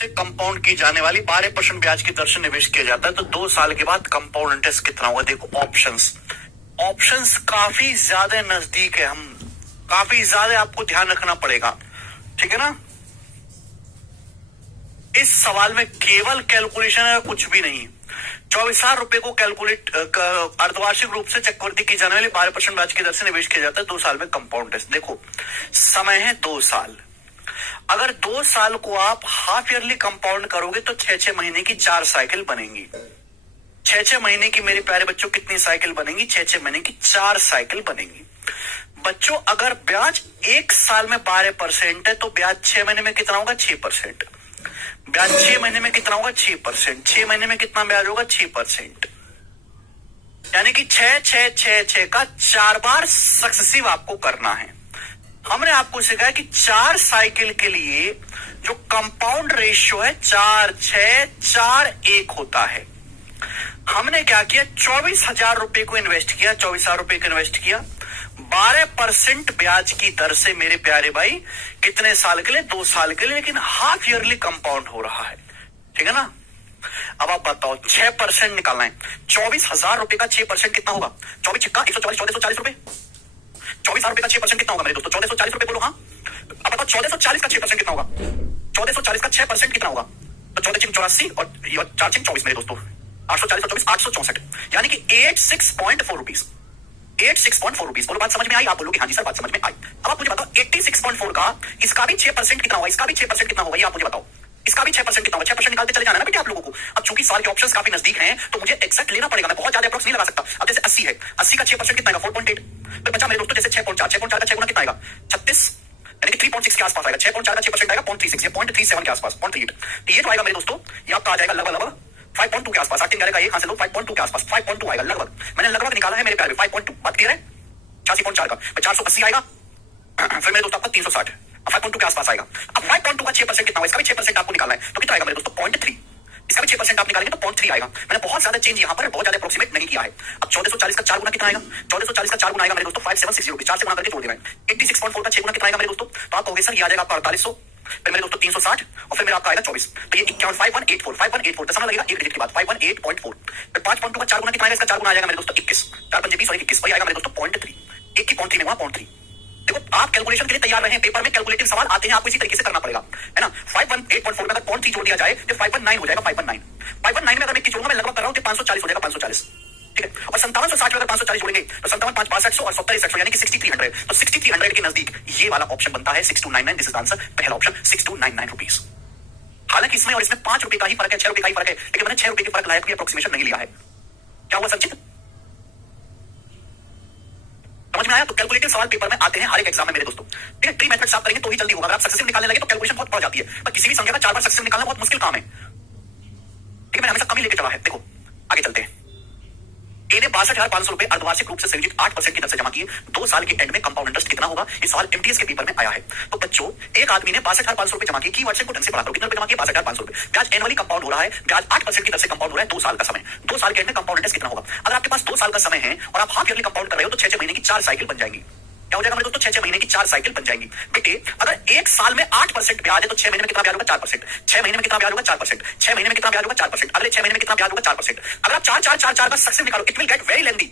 से कंपाउंड की जाने वाली 12% ब्याज की दर से निवेश किया जाता है, तो 2 साल के बाद कंपाउंड इंटरेस्ट कितना होगा? देखो ऑप्शंस काफी ज्यादा नजदीक है, हम काफी ज्यादा आपको ध्यान रखना पड़ेगा, ठीक है ना। इस सवाल में केवल कैलकुलेशन है, कुछ भी नहीं। 24,000 रुपए को कैलकुलेट अर्धवार्षिक रूप से चक्रवृद्धि की जाने वाली 12% ब्याज की दर से निवेश किया जाता है 2 साल में कंपाउंड इंटरेस्ट। देखो समय है 2 साल, अगर 2 साल को आप हाफ ईयरली कंपाउंड करोगे तो 6-6 महीने की 4 साइकिल बनेंगी। 6-6 महीने की मेरे प्यारे बच्चों कितनी साइकिल बनेंगी? 6-6 महीने की 4 साइकिल बनेंगी। बच्चों अगर ब्याज 1 साल में 12% है तो ब्याज 6 महीने में कितना होगा? 6%। ब्याज 6 महीने में कितना होगा? 6%। 6 महीने में कितना ब्याज होगा? 6%। यानी कि 6 का 4 बार सक्सेसिव आपको करना है। हमने आपको सिखाया कि 4 साइकिल के लिए जो कंपाउंड रेशियो है 4-6-4-1 होता है। हमने क्या किया? 24,000 रुपए को इन्वेस्ट किया, 24,000 रुपए को इन्वेस्ट किया 12% ब्याज की दर से मेरे प्यारे भाई। कितने साल के लिए? 2 साल के लिए, लेकिन हाफ ईयरली कंपाउंड हो रहा है, ठीक है ना। अब आप बताओ 6% निकालना है, 24,000 रुपए का 6% कितना होगा? 24 छिक्का 140, 1440 रुपए। 24,000 रुपए का 6% कितना होगा मेरे दोस्तों? 1440 रुपए बोलो। हाँ अब बताओ 1440 का 6% कितना होगा? 1440 का 6% कितना होगा? तो 14 और 4 24 मेरे दोस्तों, 840 और 24 864, यानी कि 86.4 रुपीज। 86.4 रुपीज। बोलो बात समझ में आई? आप बोलोगे हाँ जी सर बात समझ में आई। अब आप मुझे बताओ 86.4 का इसका भी 6% कितना होगा? इसका भी 6% कितना होगा? ये आप मुझे बताओ। इसका भी 6% कितना होगा? 6% निकालते चले जाना ना बेटे आप लोगों को। अब चूंकि साल के ऑप्शंस काफी नजदीक हैं तो मुझे एक्सैक्ट लेना पड़ेगा, मैं बहुत ज्यादा अप्रोक्स नहीं लगा सकता। अब जैसे 80 है, 80 का 6% कितना आएगा? 4.8। तो बचा मेरे दोस्तों जैसे 6.4 का 6 गुना कितना आएगा? 36, यानी कि 3.6 के आसपास आएगा। 6.4 का 6% आएगा 0.36 या 0.37 के आसपास, 0.38। तो ये तो आएगा मेरे दोस्तों, ये आपका आ जाएगा लगभग 5.2 के आसपास। 8 का एक हां से लो 5.2 के आसपास, 5.2 आएगा लगभग। मैंने लगभग निकाला है मेरे प्यारे 5.2। बात क्लियर है? 86.4 का 480 आएगा, फिर मेरे दोस्तों आपका 360 5.2 के आसपास आएगा। अब 5.2 का 6% कितना होगा? इसका भी 6% आपको निकालना है तो कितना आएगा मेरे दोस्तों? 0.3। इसका भी 6% आप निकालेंगे तो 0.3 आएगा। मैंने बहुत ज्यादा चेंज यहाँ पर बहुत ज्यादा अप्रोक्सीमेट नहीं किया है। अब 1440 का 4 गुना कितना आएगा? 1440 का 4 गुना आएगा मेरे दोस्तों 5760 रुपीज। 4 से गुना करके जोड़ देना है। 86.4 का 6 गुना कितना आएगा मेरे दोस्तों? तो आप कहोगे सर ये आ जाएगा आपका 4800, फिर मेरे दोस्तों 360 और फिर मेरा आपका आएगा 24। तो ये 5184 दशमलव लगेगा एक डिजिट के बाद 518.4। फिर 5.2 का 4 गुना कितना आएगा? इसका 4 गुना आ जाएगा मेरे दोस्तों 21। 4 पंजे 20 और 21 वही आएगा मेरे दोस्तों 0.3। 1 की 0.3 में वहां 0.3। देखो आप कैलकुलेशन के लिए तैयार रहे, पेपर में कैलकुलेटिव सवाल आते हैं, आपको इसी तरीके से करना पड़ेगा, है ना। 518.4 में अगर 0.3 जोड़ दिया जाए तो 519 हो जाएगा। 519 में अगर मैं जोड़ूंगा, मैं लगभग कर रहा हूं तो 540 हो जाएगा, 540, ठीक है। और 5760 में अगर 540 जोड़ेंगे तो 57,562 और 70,600 यानी कि 6300। तो 6300 के नजदीक ये वाला ऑप्शन बनता है 6299। दिस इज आंसर, पहला ऑप्शन 6299 रुपीज। हालांकि इसमें और इसमें 5 रुपए का ही फर्क है, 6 रुपए का ही फर्क है, लेकिन मैंने 6 रुपए के फर्क लायक भी अप्रोक्सीमेशन नहीं लिया है। क्या हुआ संचित? समझ में आया? तो कैलकुलेटिव सवाल पेपर में आते हैं हर एक एग्जाम में मेरे दोस्तों, ठीक है। ट्री मेथड आप करेंगे तो ही जल्दी होगा। अगर आप सक्सेसिव निकालने लगे तो कैलकुलेशन बहुत पड़ जाती है, पर किसी भी संख्या का 4 बार सक्सेसिव निकालना बहुत मुश्किल काम है, ठीक है। मैंने हमेशा कमी लेके चला है। देखो आगे चलते हैं। इन्हें 62,500 रुपए अर्धवार्षिक रूप से संयोजित 8% की दर से जमा किए 2 साल के एंड में कंपाउंड इंटरेस्ट कितना होगा? इस सवाल एमटीएस के पेपर में आया है। तो बच्चों एक आदमी ने 62,500 रुपए जमा किए, की वर्ड से को ढंग से पढ़ा करो। कितने रुपए जमा किए? 62,500 रुपए। ब्याज एनुअली कंपाउंड हो रहा है, ब्याज 8% की दर से कंपाउंड हो रहा है 2 साल का समय। 2 साल के एंड में कंपाउंड इंटरेस्ट कितना होगा? अगर आपके पास 2 साल का समय है और आप हाफ ईयरली कंपाउंड कर रहे हो तो 6-6 महीने की 4 साइकिल बन जाएंगी। क्या हो जाएगा मेरे दोस्तों? 6-6 महीने की 4 साइकिल बन जाएंगी। बेटे अगर 1 साल में 8% ब्याज है तो 6 महीने में कितना ब्याज होगा? 4%। 6 महीने में कितना ब्याज होगा? 4%। 6 महीने में कितना ब्याज होगा? 4%। अगले 6 महीने में कितना ब्याज होगा? 4%। अगर आप 4-4-4-4 का सक्सेस निकालो, it will get very lengthy,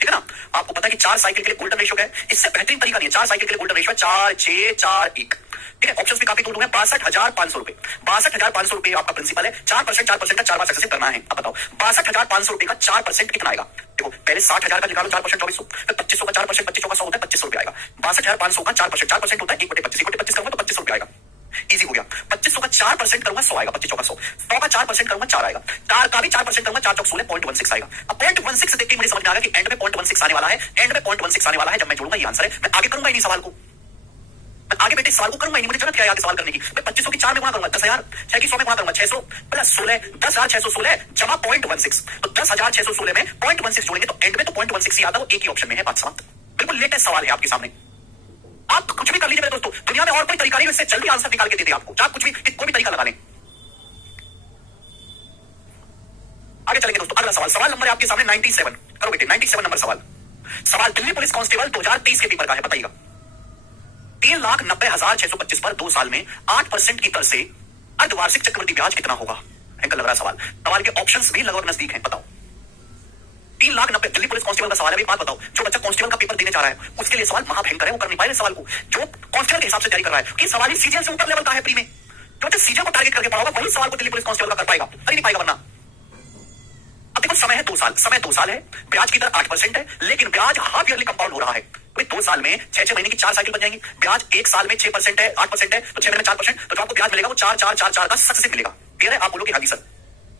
ठीक है ना। आपको पता है कि 4 साइकिल के लिए गोल्डन रेशियो क्या है? इससे बेहतरीन तरीका नहीं है। 4 साइकिल के लिए गोल्डन रेशियो 4-6-4-1, ठीक है। ऑप्शंस भी काफी दूर है। 62,500 रुपए, 62,500 रुपए आपका प्रिंसिपल है। 4% का 4 बार सक्सेसिव करना है। अब बताओ 62,500 रुपए का 4% कितना आएगा? देखो पहले 60,000 का निकालो 4%, 2400, फिर 2500 का 4%, 2500 का 100 होता है 2500 रुपए आएगा। 62,500 का 4% होता है 1/25, 1/25 करूंगा तो 2500 रुपए आएगा। इजी हो गया। 2500 का 4% करूंगा 100 आएगा, 2500 का 100। 100 का 4% करूंगा 4 आएगा। 4 का भी 4% करूंगा 4 चौक 16, 0.16 आएगा। अब 0.16 देख के मुझे समझ में आ गया कि एंड में 0.16 आने वाला है, एंड में 0.16 आने वाला है। जब मैं जोड़ूंगा ये आंसर है। मैं आगे करूंगा इन्हीं सवाल को, मैं आगे बेटे सवाल को करूंगा ही नहीं। मुझे जरूरत क्या है आगे सवाल करने की? मैं 2500 की 4 में गुणा करूंगा 10,000, 6 की 100 में गुणा करूंगा 600 प्लस 16, 10,616 जमा 0.16। तो 10,616 में 0.16 जोड़ेंगे तो एंड में तो 0.16 ही आता है, वो एक ही ऑप्शन में है। बात समाप्त। बिल्कुल लेटेस्ट सवाल है आपके सामने। आप कुछ भी कर लीजिए मेरे दोस्तों, दुनिया में और कोई तरीका नहीं इससे जल्दी आंसर निकाल के दे दे आपको। चाहे कुछ भी कोई भी तरीका लगा लें। आगे चलेंगे दोस्तों। अगला सवाल, सवाल नंबर है आपके सामने 97। करो बेटे 97 नंबर सवाल। सवाल दिल्ली पुलिस कांस्टेबल 2023 के पेपर का है, बताइएगा। 3,90,625 पर 2 साल में 8% की दर से अर्धवार्षिक चक्रवृद्धि ब्याज कितना होगा? हैंकल लग रहा सवाल। सवाल के ऑप्शंस भी लगभग नजदीक हैं, बताओ। 3,90,000। दिल्ली पुलिस कांस्टेबल का सवाल है। एक बात बताओ, जो बच्चा कांस्टेबल का पेपर देने जा रहा है उसके लिए सवाल महाभयंकर है, वो कर नहीं पाएगा सवाल को, जो कांस्टेबल के हिसाब से तैयारी कर रहा है, कि सवाल ही सीजीएल से ऊपर लेवल का है प्री में। जो बच्चा सीजीएल को टारगेट करके पढ़ा होगा वही सवाल को दिल्ली पुलिस कांस्टेबल का कर पाएगा, कर नहीं पाएगा वरना। अब देखो समय है 2 साल, समय 2 साल है, ब्याज की दर 8% है, लेकिन ब्याज हाफ ईयरली कंपाउंड हो रहा है। भाई 2 साल में 6 महीने की 4 साइकिल बन जाएंगी। ब्याज 1 साल में 6% है, 8% है, तो 6 महीने में 4%, तो जो आपको ब्याज मिलेगा वो 4 का सक्सेसिव मिलेगा। क्लियर है? आप बोलोगे हाँ जी सर,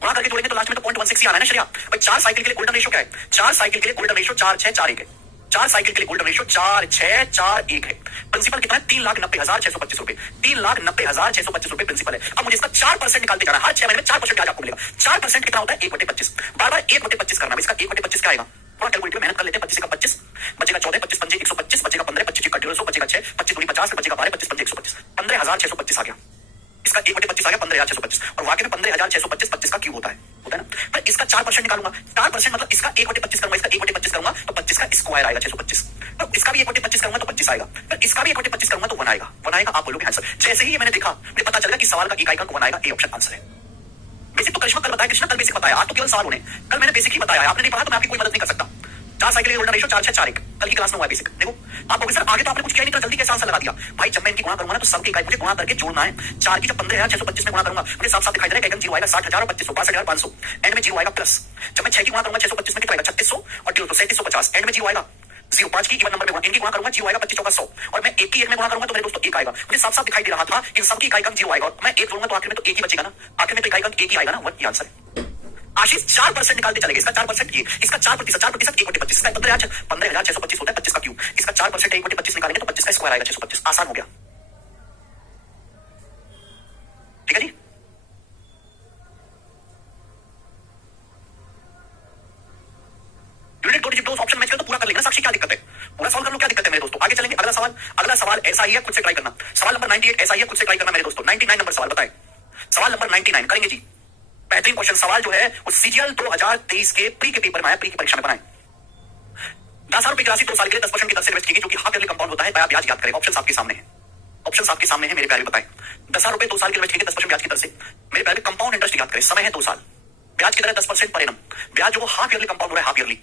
गुणा करके जोड़ेंगे तो लास्ट में तो 0.16 ही आना है ना श्रेया। भाई 4 साइकिल के लिए गोल्डन रेशो क्या है? 4 साइकिल के लिए गोल्डन रेशो 4, 6, 4, 1 है। 4 साइकिल के लिए गोल्डन रेशो 4, 6, 4, 1 है। प्रिंसिपल कितना है? 3,90,625 रुपए। 3,90,625 रुपए प्रिंसिपल है। अब मुझे इसका 4% निकालते जाना है। हर 6 महीने में 4% ब्याज आपको मिलेगा। 4% कितना होता है? 1/25। बार-बार 1/25 करना है। इसका 1/25 क्या आएगा? थोड़ा कैलकुलेटर में मेहनत कर लेते हैं। 25 का 25 बचेगा 14, 25 पंजे 125, बचेगा 15, 25 का 150, बचेगा 6, 25 दूनी 50, बचेगा 12, 25 पंजे 125, 15,625 आ गया। इसका 1/25 आ गया 15,625, और वाकई में 15,625 25 का क्यूब होता है ना। पर इसका 4% निकालूंगा। 4% मतलब इसका 1/25 करूंगा, इसका 1/25 करूंगा तो 25 का स्क्वायर आएगा 625। तो इसका भी 1/25 करूंगा तो 25 आएगा, फिर इसका भी 1/25 करूंगा तो 1 आएगा। 1 आएगा, आप बोलोगे आंसर। जैसे ही ये मैंने देखा मुझे पता चला कि सवाल का इकाई का 1 आएगा, ए ऑप्शन आंसर है। बेसिक तो करिश्मा कल बताया, कृष्णा कल बेसिक बताया, आज तो केवल सवाल होने। कल मैंने बेसिक ही बताया, आपने नहीं पढ़ा तो मैं आपकी कोई मदद नहीं कर सकता। 4 साइकिल गोल्डन रेशो 4, 6, 4, 1 कल की क्लास में हुआ बेसिक। देखो आप बोलोगे सर आगे तो आपने कुछ किया नहीं, जल्दी कैसे आंसर लगा दिया? भाई जब मैं इनकी गुणा करूंगा ना तो सबके इकाई मुझे गुणा करके जोड़ना है। 4 की जब 15,625 में गुणा करूंगा मुझे साफ साफ दिखाई दे रहा है कि 0 आएगा 60,000 और 2500, 62,500। एंड में 0 आएगा प्लस। जब मैं 6 की गुणा करूंगा 625 में कितना आएगा? 3600 और 3750। एंड में 0 आएगा 0, 5 की इवन नंबर में इनकी गुणा करूंगा 0 आएगा 25 100, और मैं 1 की 1 में गुणा करूंगा तो मेरे दोस्तों 1 आएगा। मुझे साफ साफ दिखाई दे रहा था इन सबकी इकाई का 0 आएगा, और मैं 1 जोड़ूंगा तो आखिर में तो 1 ही बचेगा ना। आखिर में तो इकाई का 1 ही आएगा ना, 1 आंसर है। आशीष 4% निकालते चलेंगे। इसका 4% ये, इसका 4%, 4% 1/25, इसका 15,625 होता है 25 का क्यूब। इसका 4% 1/25 निकालेंगे तो 25 का स्क्वायर आएगा 625। आसान हो गया, ठीक है जी। यूनिट 2 डिजिट 2 ऑप्शन मैच कर तो पूरा कर लेंगे ना साक्षी, क्या दिक्कत है? पूरा सॉल्व कर लो, क्या दिक्कत है मेरे दोस्तों? आगे चलेंगे। अगला सवाल, अगला सवाल ऐसा ही है, खुद से ट्राई करना। सवाल नंबर 98 ऐसा ही है, खुद से ट्राई करना मेरे दोस्तों। 99 नंबर सवाल बताए। सवाल नंबर 99 करेंगे जी। बेहतरीन क्वेश्चन सवाल जो है वो सीजीएल 2023 के प्री के पेपर में आया, प्री की परीक्षा में बनाए। 10,000 रुपए की राशि 2 साल के लिए 10% की दर से इन्वेस्ट की, जो कि हाफ ईयरली कंपाउंड होता है। ब्याज याद करें। ऑप्शन आपके सामने है, ऑप्शन आपके सामने है मेरे प्यारे, बताएं। 10,000 रुपए 2 साल के इन्वेस्ट किए 10% ब्याज की दर से। मेरे प्यारे कंपाउंड इंटरेस्ट याद करें। समय है 2 साल, ब्याज की दर है 10% पर एनम। ब्याज जो हाफ ईयरली कंपाउंड हो रहा है, हाफ ईयरली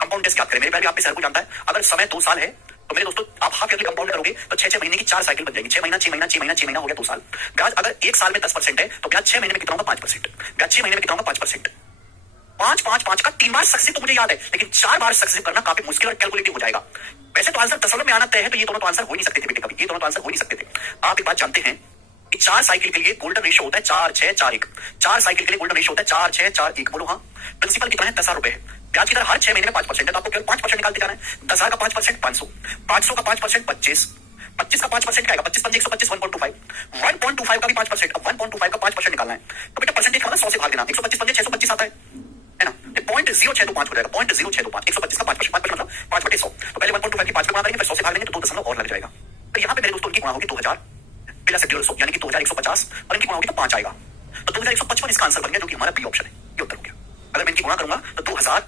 कंपाउंड टेस्ट याद करें मेरे प्यारे। आप भी सर को जानता है, अगर समय 2 साल है तो मेरे दोस्तों आप हाफ ईयरली कंपाउंड करोगे तो 6 महीने की 4 साइकिल बन जाएगी। 6 महीना 6 महीना 6 महीना 6 महीना हो गया 2 साल। ब्याज अगर 1 साल में 10% है तो ब्याज 6 महीने में कितना होगा? 5%। ब्याज 6 महीने में कितना होगा? 5%। 5 का 3 बार सक्सेसिव तो मुझे याद है, लेकिन 4 बार सक्सेसिव करना काफी मुश्किल और कैलकुलेटिव हो जाएगा। वैसे तो आंसर दशमलव में आना तय है, तो ये दोनों तो आंसर हो नहीं सकते थे बेटे, कभी ये दोनों तो आंसर हो नहीं सकते थे। आप एक बात जानते हैं कि 4 साइकिल के लिए गोल्डन रेशो होता है 4, 6, 4, 1। 4 साइकिल के लिए गोल्डन रेशो होता है 4, 6, 4, 1। बोलो हाँ। प्रिंसिपल कितना है? 10,000 रुपए है। ब्याज की दर हर 6 महीने में 5% है, तो आपको केवल 5% निकालते जाना है। 10,000 का 5% 500, 500 का 5% 25, 25 का 5% क्या आएगा? 25 पंजे 125, 1.25, 1.25 का भी 5%। अब 1.25 का 5% निकालना है तो बेटा परसेंटेज का 100 से भाग देना। 125 पंजे 625 आता है ना, 0.0625 हो जाएगा। 0.0625, 125 का 5% मतलब 5/100। तो पहले 1.25 की 5 पे गुणा करेंगे, फिर 100 से भाग देंगे तो 2 दशमलव और लग जाएगा। तो यहाँ पे मेरे दोस्तों इनकी गुणा होगी 2000 प्लस 150, यानी कि 2150, और इनकी गुणा होगी तो 5 आएगा। तो 2155 इसका आंसर बन गया, जो कि हमारा बी ऑप्शन है। ये उत्तर हो गया। अगर मैं इनकी गुणा करूंगा तो 2000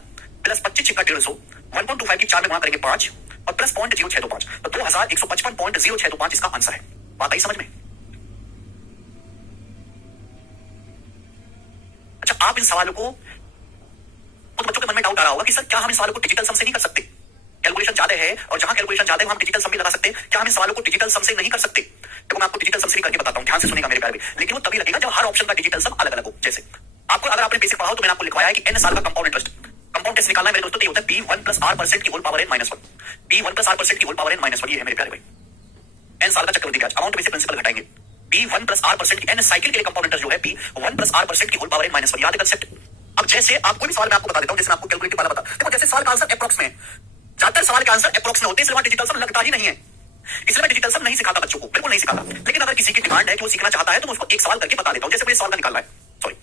प्लस 25 का 150, 1.25 की 4 में गुणा करेंगे 5, और प्लस 0.0625, तो 2155.0625 इसका आंसर है। बात आई समझ में? अच्छा, आप इन सवालों को, कुछ बच्चों के मन में डाउट आ रहा होगा कि सर क्या हम इस सवालों को डिजिटल सम से नहीं कर सकते? कैलकुलेशन ज्यादा है, और जहां कैलकुलेशन ज्यादा है हम डिजिटल सम भी लगा सकते हैं। क्या हम इस सवालों को डिजिटल सम से नहीं कर सकते? देखो मैं आपको डिजिटल सम से करके बताता हूं, ध्यान से सुनेगा मेरे प्यारे। लेकिन वो तभी लगेगा जब हर ऑप्शन का डिजिटल सम अलग अलग हो। जैसे आपको, अगर आपने बेसिक पढ़ा हो तो मैंने आपको लिखवाया है कि n साल का कंपाउंड इंटरेस्ट, कंपाउंड टेस्ट निकालना है मेरे दोस्तों। ये होता है p1 प्लस r% की whole power n minus 1। p1 plus r% की होल पावर n माइनस 1, ये है मेरे प्यारे भाई। n साल का चक्रवृद्धि ब्याज, अमाउंट में से प्रिंसिपल घटाएंगे। p1 प्लस r% की n साइकिल के लिए कंपाउंड इंटरेस्ट जो है p1 प्लस r% की होल पावर n माइनस 1। याद है कंसेप्ट? अब जैसे आप कोई भी सवाल मैं आपको बता देता हूं, जैसे मैं आपको कैलकुलेटिव वाला बता, देखो जैसे सवाल का आंसर अप्रॉक्स में है, ज्यादातर सवाल के आंसर अप्रॉक्स में होते हैं, इसलिए डिजिटल सम लगता ही नहीं है। इसलिए मैं डिजिटल सम नहीं सिखाता बच्चों को, बिल्कुल नहीं सिखाता। लेकिन अगर किसी की डिमांड है कि वो सीखना चाहता है तो मैं उसको एक सवाल करके बता देता हूं। जैसे मुझे सवाल का निकालना है, सॉरी,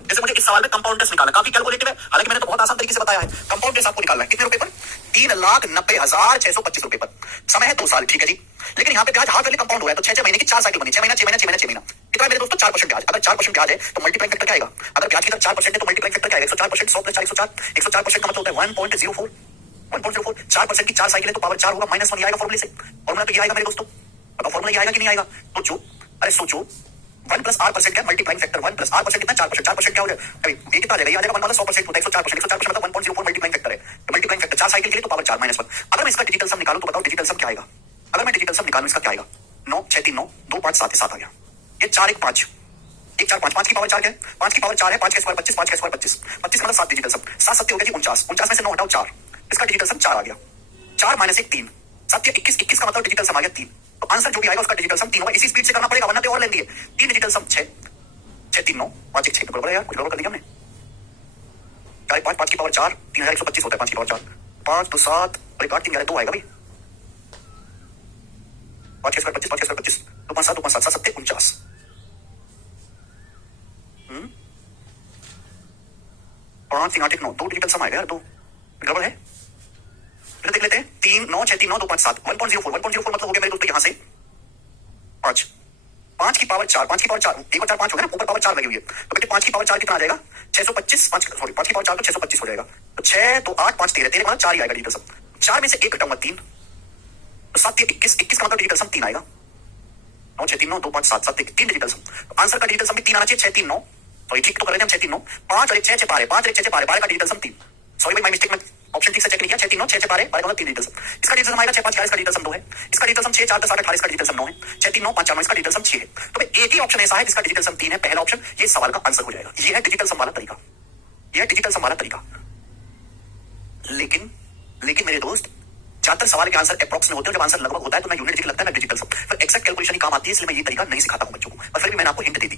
जैसे मुझे इस सवाल में कंपाउंड इंटरेस्ट निकालना, काफी कैलकुलेटिव है, हालांकि मैंने तो बहुत आसान तरीके से बताया है। कंपाउंड इंटरेस्ट आपको निकालना है कितने रुपए पर? 3,90,625 रुपए पर। समय है 2 साल, ठीक है जी। लेकिन यहाँ पे ब्याज हाफ ईयरली कंपाउंड हुआ है, तो 6 महीने की 4 साइकिल बनी। 6 महीना 6 महीना 6 महीना 6 महीना कितना मेरे दोस्तों? 4% ब्याज। अगर 4% ब्याज है तो मल्टीप्लाइंग फैक्टर क्या आएगा? अगर ब्याज की दर 4% है तो मल्टीप्लाइंग फैक्टर क्या आएगा? 104%, 100 प्लस 4, 104, 104% का मतलब होता है 1.04, 1.04। 4% की 4 साइकिल है तो पावर 4 होगा, -1 आएगा फॉर्मूले से। फॉर्मूला तो ये आएगा मेरे दोस्तों, बताओ फॉर्मूला ये आएगा कि नहीं आएगा? सोचो, अरे सोचो, 1+r% क्या मल्टीप्लाइंग फैक्टर 1+r% कितना 4%, 4% क्या हो जाएगा अभी ये कितना आ जाएगा, ये आ जाएगा 1 100% होता है 104%, 104% मतलब 1.04 मल्टीप्लाइंग फैक्टर है, मल्टीप्लाइंग फैक्टर 4 साइकिल के लिए तो पावर 4 -1। अगर मैं इसका डिजिटल सम निकालूं तो बताओ डिजिटल सम क्या आएगा, अगर मैं डिजिटल सम निकालूं इसका क्या आएगा, 9 6 3 9 2 5 7 7 आ गया, ये 4 1 5 1 4 5 5 की पावर 4 क्या है, 5 की पावर 4 है, 5 का स्क्वायर 25, 5 का स्क्वायर 25, 25 मतलब 7 डिजिटल सम, 7 7 हो गया जी 49, 49 में से 9 हटाओ 4, इसका डिजिटल सम 4 आ गया, 4 -1 3, 7 21, 21 का मतलब डिजिटल सम आ गया 3, तो आंसर जो भी आएगा उसका डिजिटल सम 3 होगा, इसी स्पीड से करना पड़ेगा वरना तो और लेंदी है, 3 डिजिटल सम 6 6 3 9 5 1 6 बराबर है यार, कुछ गड़बड़ कर दिया हमने, 4 5 की पावर 4 3125 होता है, 5 की पावर 4 5 तो 7 और 1 8 3 2 आएगा भाई, 5 का स्क्वायर 25, 5 का स्क्वायर 25 तो 5 7 2 5 7 7 49, 5 3 8 1 9 2 डिजिटल सम आएगा यार, 2 गड़बड़ है, फिर देख लेते हैं 3 9 6 3 9 2 5 7 1.04 1.04 मतलब हो गया मेरे दोस्तों यहाँ से 5 5 की पावर 4 5 की पावर 4 1 और 4 5 हो गया ना, ऊपर पावर 4 लगी हुई है तो बेटे 5 की पावर 4 कितना आ जाएगा 625, 5 सॉरी 5 की पावर 4 तो 625 हो जाएगा, तो 6 तो 8 5 13 13 मतलब 4 ही आएगा डिजिटल सम, 4 में से 1 घटाऊंगा 3 तो 7 21 21 का मतलब डिजिटल सम 3 आएगा, 9 6 3 9 2 5 7 7 3 डिजिटल सम, तो आंसर का डिजिटल सम भी 3 आना चाहिए, 6 3 9 सॉरी ठीक तो कर रहे थे हम 6 3 9 5 और 1 6 6 12 5 और 1 6 6 12 का डिजिटल सम 3, सॉरी भाई माय मिस्टेक, मैं ऑप्शन ठीक से चेक नहीं किया, 6 3 9 6 6 12 का मतलब 3 डिजिटल सम, इसका डिजिटल सम आएगा 6 5 4 इसका डिजिटल सम 2 है, इसका डिजिटल सम 6 4 10 8 18 इसका डिजिटल सम 9 है, 6 3 9 5 4 9 इसका डिजिटल सम 6 है, तो भाई एक ही ऑप्शन ऐसा है जिसका डिजिटल सम 3 है, पहला ऑप्शन, ये सवाल का आंसर हो जाएगा, ये है डिजिटल सम वाला तरीका, ये है डिजिटल सम वाला तरीका, लेकिन मेरे दोस्त ज्यादातर सवाल के आंसर अप्रॉक्स में होते हैं, जब आंसर लगभग होता है तो मैं यूनिट लगता है, मैं डिजिटल सम, फिर एक्सैक्ट कैलकुलेशन ही काम आती है, इसलिए मैं ये तरीका नहीं सिखाता हूं बच्चों को, और फिर भी मैंने आपको हिंट दे दी,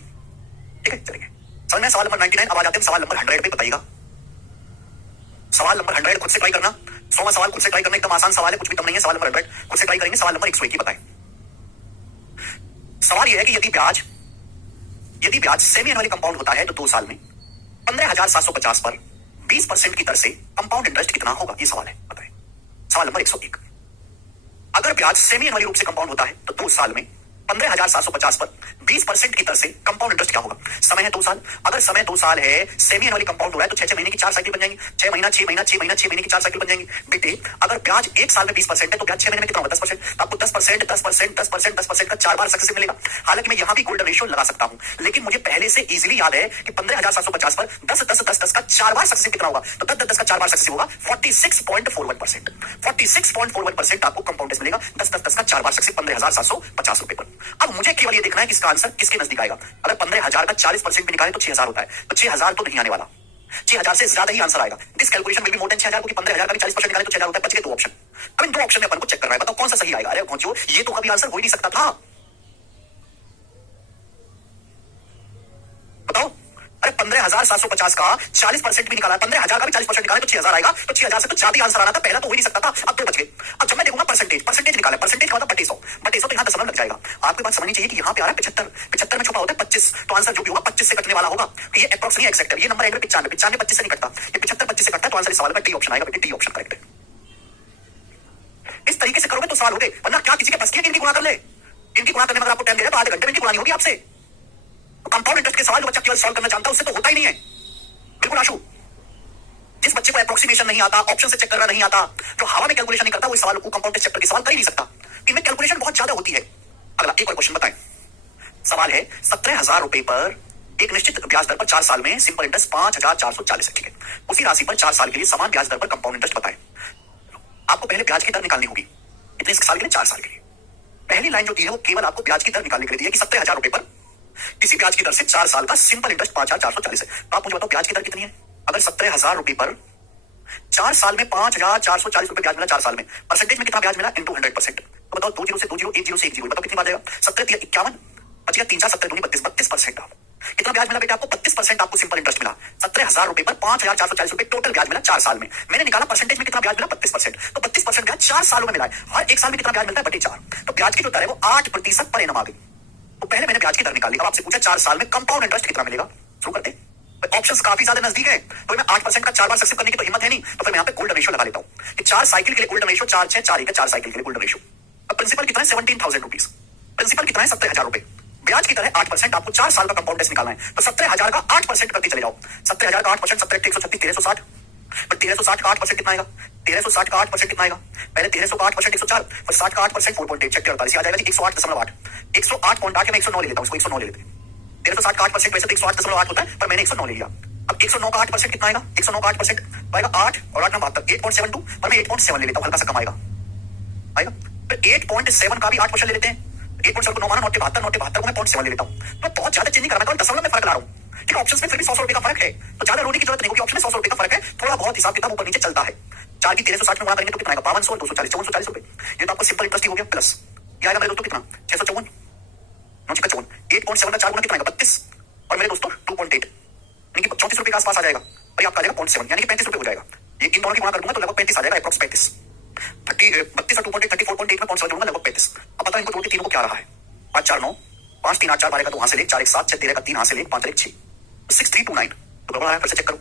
ठीक है चलिए समझ में, सवाल नंबर 99 अब आ जाते हैं सवाल नंबर 100 पे, बताइएगा सवाल नंबर 100 खुद से ट्राई करना, 100वां सवाल खुद से ट्राई करना, एकदम आसान सवाल है, कुछ भी कम नहीं है, सवाल नंबर 100 खुद से ट्राई करेंगे, सवाल नंबर 101 की बताएं, सवाल यह है कि यदि ब्याज सेमी एनुअली कंपाउंड होता है तो 2 साल में 15,750 पर 20% की दर से कंपाउंड इंटरेस्ट कितना होगा, ये सवाल है, बताएं सवाल नंबर 101, अगर ब्याज सेमी एनुअली रूप से कंपाउंड होता है तो 2 साल में 15,750 पर 20% की दर से कंपाउंड इंटरेस्ट क्या होगा, समय है 2 साल, अगर समय 2 साल है, सेमी एनुअली कंपाउंड हो रहा है तो 6 महीने की 4 साइकिल बन जाएंगी, 6 महीना 6 महीना 6 महीना 6 महीने की 4 साइकिल बन जाएंगी, बेटे अगर ब्याज 1 साल में 20% है तो ब्याज 6 महीने में कितना होगा 10%, आपको 10% 10% 10% 10% का 4 बार सक्सेसिव मिलेगा, हालांकि मैं यहां भी गोल्डन रेशियो लगा सकता हूं, लेकिन मुझे पहले से इजीली याद है कि 15,750 पर 10 10 10 10 का 4 बार सक्सेसिव कितना होगा, तो 10 10 का 4 बार सक्सेसिव होगा 46.41%, 46.41% आपको कंपाउंड इंटरेस्ट मिलेगा, 10 10 10 का 4 बार सक्सेसिव 15,750 रुपए पर। अब मुझे केवल ये देखना है कि इसका आंसर किसके नजदीक आएगा, अगर 15,000 का 40% भी निकाले तो 6,000 होता है, तो 6,000 तो नहीं आने वाला, 6,000 से ज्यादा ही आंसर आएगा, this calculation will be more than 6,000, क्योंकि 15,000 का भी 40% निकाले तो 6,000 होता है, बच गए 2 ऑप्शन, अब इन 2 ऑप्शन में अपन को चेक करना है, बताओ कौन सा सही आएगा, अरे पहुंचो ये तो कभी आंसर हो ही नहीं सकता था, बताओ अरे 15,750 का 40% भी निकाला, 15,000 का भी 40% निकाले तो 6,000 आएगा, तो 6,000 से तो ज्यादा आंसर आना था, पहला तो हो ही नहीं सकता था, अब 2 बच गए, अब जब मैं देखूंगा परसेंटेज निकाला, परसेंटेज का मतलब 250 तो यहाँ दशमलव लग जाएगा, आपके बात समझनी चाहिए कि यहाँ पे आ रहा है 75 में छुपा होता है 25, तो आंसर जो भी होगा 25 से कटने वाला होगा, तो ये अप्रॉक्स नहीं एक्सैक्ट है, ये नंबर आएगा 95 25 से नहीं कटता, ये 75 25 से कटता है, तो आंसर इस सवाल का डी ऑप्शन आएगा, बेटे डी ऑप्शन करेक्ट है, इस तरीके से करोगे तो सवाल हो गए, वरना क्या किसी के पास इनकी गुणा कर ले, इनकी गुणा करने में आपको टाइम दे तो आधे घंटे में इनकी गुणानी होगी आपसे, तो कंपाउंड इंटरेस्ट के सवाल जो बच्चा केवल सॉल्व करना जानता है उससे तो होता ही नहीं है, बिल्कुल आशु, जिस बच्चे को एप्रोक्सीमेशन नहीं आता, ऑप्शन से चेक करना नहीं आता, जो हवा में कैलकुलेशन नहीं करता, वो सवाल को कंपाउंड चेक करके सवाल कर ही नहीं सकता, इनमें कैलकुलेशन बहुत ज्यादा होती है। अगला एक और क्वेश्चन बताएं, सवाल है 17,000 रुपए पर एक निश्चित ब्याज दर पर 4 साल में सिंपल इंटरेस्ट 5,440 है, ठीक है, उसी राशि पर 4 साल के लिए समान ब्याज दर पर कंपाउंड इंटरेस्ट बताएं, आपको पहले ब्याज की दर निकालनी होगी, इतने साल के लिए 4 साल के लिए, पहली लाइन जो दी है वो केवल आपको ब्याज की दर निकालने के लिए दी है कि 17,000 रुपए पर किसी ब्याज की दर से 4 साल का सिंपल इंटरेस्ट 5,440 है, तो आप मुझे बताओ ब्याज की दर कितनी है, अगर 17,000 रुपए पर 4 साल में 5,440 रुपए ब्याज मिला, 4 साल में परसेंटेज में कितना ब्याज मिला इनटू 100%, तो बताओ 2 0 से 2 0 1 0 से 1 0, बताओ कितनी बार जाएगा, 17 3 51 बच गया, 3 4 7 2 32 32%, आप कितना ब्याज मिला बेटा आपको, 32% आपको सिंपल इंटरेस्ट मिला, 17,000 रुपए पर 5,440 रुपए टोटल ब्याज मिला 4 साल में, मैंने निकाला परसेंटेज में कितना ब्याज मिला 32%, तो 32% ब्याज 4 सालों में मिला है, हर एक साल में कितना ब्याज मिलता है बटे 4, तो ब्याज की जो दर है वो 8% पर एनम आ गई, तो पहले मैंने ब्याज की दर निकाली, अब आपसे पूछा 4 साल में कंपाउंड इंटरेस्ट कितना मिलेगा, शुरू करते हैं, ऑप्शंस काफी ज्यादा नजदीक है, तो मैं 8% का 4 बार सक्सेस करने की तो हिम्मत है नहीं, तो फिर मैं यहाँ पे गोल्डन रेशियो लगा लेता हूँ कि 4 साइकिल के लिए गोल्डन रेशियो 4 6 4 4 साइकिल के लिए गोल्डन रेशियो, अब प्रिंसिपल कितना है 17,000 रुपीज, प्रिंसिपल कितना है 17,000 रुपए, ब्याज की दर है 8%, आपको 4 साल का कंपाउंड इंटरेस्ट निकालना है, तो 17,000 का 8% करते चले जाओ, 17,000 का 8% 17 136 1360, पर 1360 का 8% कितना आएगा, 1360 का 8% कितना आएगा, पहले 1300 का 8% 104, फिर 60 का 8% 4.8 48 आ जाएगा 108.8, 108.8 में 109 ले लेता हूँ, इसको 109 ले लेते हैं, 1360 का 8% वैसे तो 108.8 होता है, पर मैंने 109 ले लिया। अब 109 का 8% कितना आएगा? 109 का 8% आएगा 8 और 8 में 72, 8.72, पर मैं 8.7 ले लेता हूँ, हल्का सा कम आएगा। फिर 8.7 का भी 8% ले लेते हैं, 8.7 को 9 माना, 9 के 72, 9 के 72 को मैं 0.7 ले लेता हूँ। तो बहुत ज्यादा चेंज नहीं कर रहा, मैं दशमलव में फर्क ला रहा हूँ। ठीक है, ऑप्शन में फिर भी 100 रुपए का फर्क है, तो ज्यादा रोने की जरूरत नहीं होगी। ऑप्शन में 100 रुपए का फर्क है, थोड़ा बहुत हिसाब किताब ऊपर नीचे चलता है। 4 की 1360 में गुणा करेंगे तो कितना आएगा? 5200 और 240, 5440 रुपए। ये तो आपको सिंपल इंटरेस्ट हो गया। प्लस ये आएगा मेरे दोस्तों कितना? 654, 9 8.7 का 4 गुना कितना आएगा? 32, और मेरे दोस्तों 2.8 यानी कि 34 रुपए के आसपास आ जाएगा, और ये आपका आ जाएगा 0.7 यानी कि 35 रुपए हो जाएगा। ये इन दोनों की गुणा कर दूंगा तो लगभग 35 आ जाएगा, अप्रॉक्स 35। 32 और 2.8 34.8 में 0.7 जोड़ूंगा, लगभग 35। अब पता है इनको जोड़ के तीनों को क्या आ रहा है? 5 4 9, 5 3 8 4 12 का 2 यहाँ से ले, 4 1 7 6 13 का 3 यहाँ से ले, 5 1 6, 6329। तो गड़बड़ आया, फिर से चेक करो।